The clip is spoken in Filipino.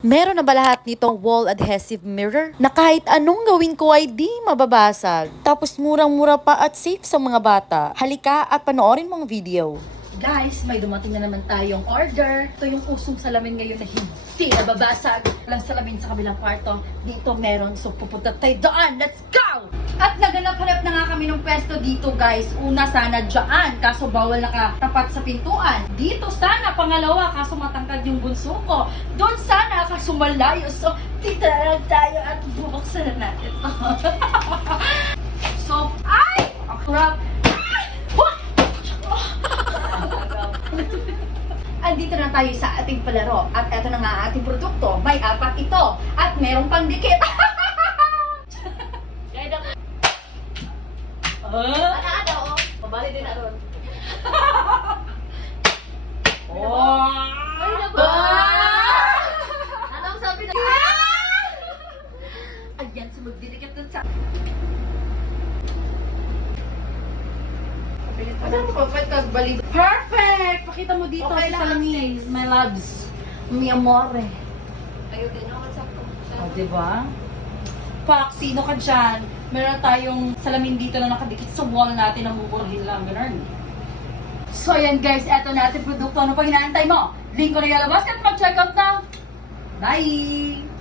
Meron na ba lahat nitong wall adhesive mirror na kahit anong gawin ko ay di mababasag? Tapos murang-mura pa at safe sa mga bata. Halika at panoorin mong video. Guys, may dumating na naman tayong order. Ito yung usong salamin ngayon na hindi nababasag. Walang salamin sa kabilang kwarto. Dito meron. So pupunta tayo doon. Let's go! At naganap-hanap na nga kami ng pwesto dito guys. Una sana dyan. Kaso bawal nakatapat sa pintuan. Dito sana pangalawa. Kaso matangkad yung bunso ko. Doon sana kaso malayo. So dito na lang tayo at bubuksan na natin. So, ay! Ang crap! Andito na tayo sa ating palaro. At eto na nga ating produkto. May 4 ito. At merong pangdikit. Ano? Pabali din na ron. Oh! Ay, naba! Anong sabi na? Ayan, so magdidikit na sa... Ano mo pa kagbalik? Perfect! Pakita mo dito Okay sa lang, salamin. My loves. Mi amore. Ayun din ako sa O, diba? Pak, sino ka dyan? Meron tayong salamin dito na nakadikit sa wall natin na mumurahin lang. Ganun. So, ayan guys. Eto na ating produkto. Ano pang inaantay mo? Link ko na ilalabas at mag-check out na. Bye!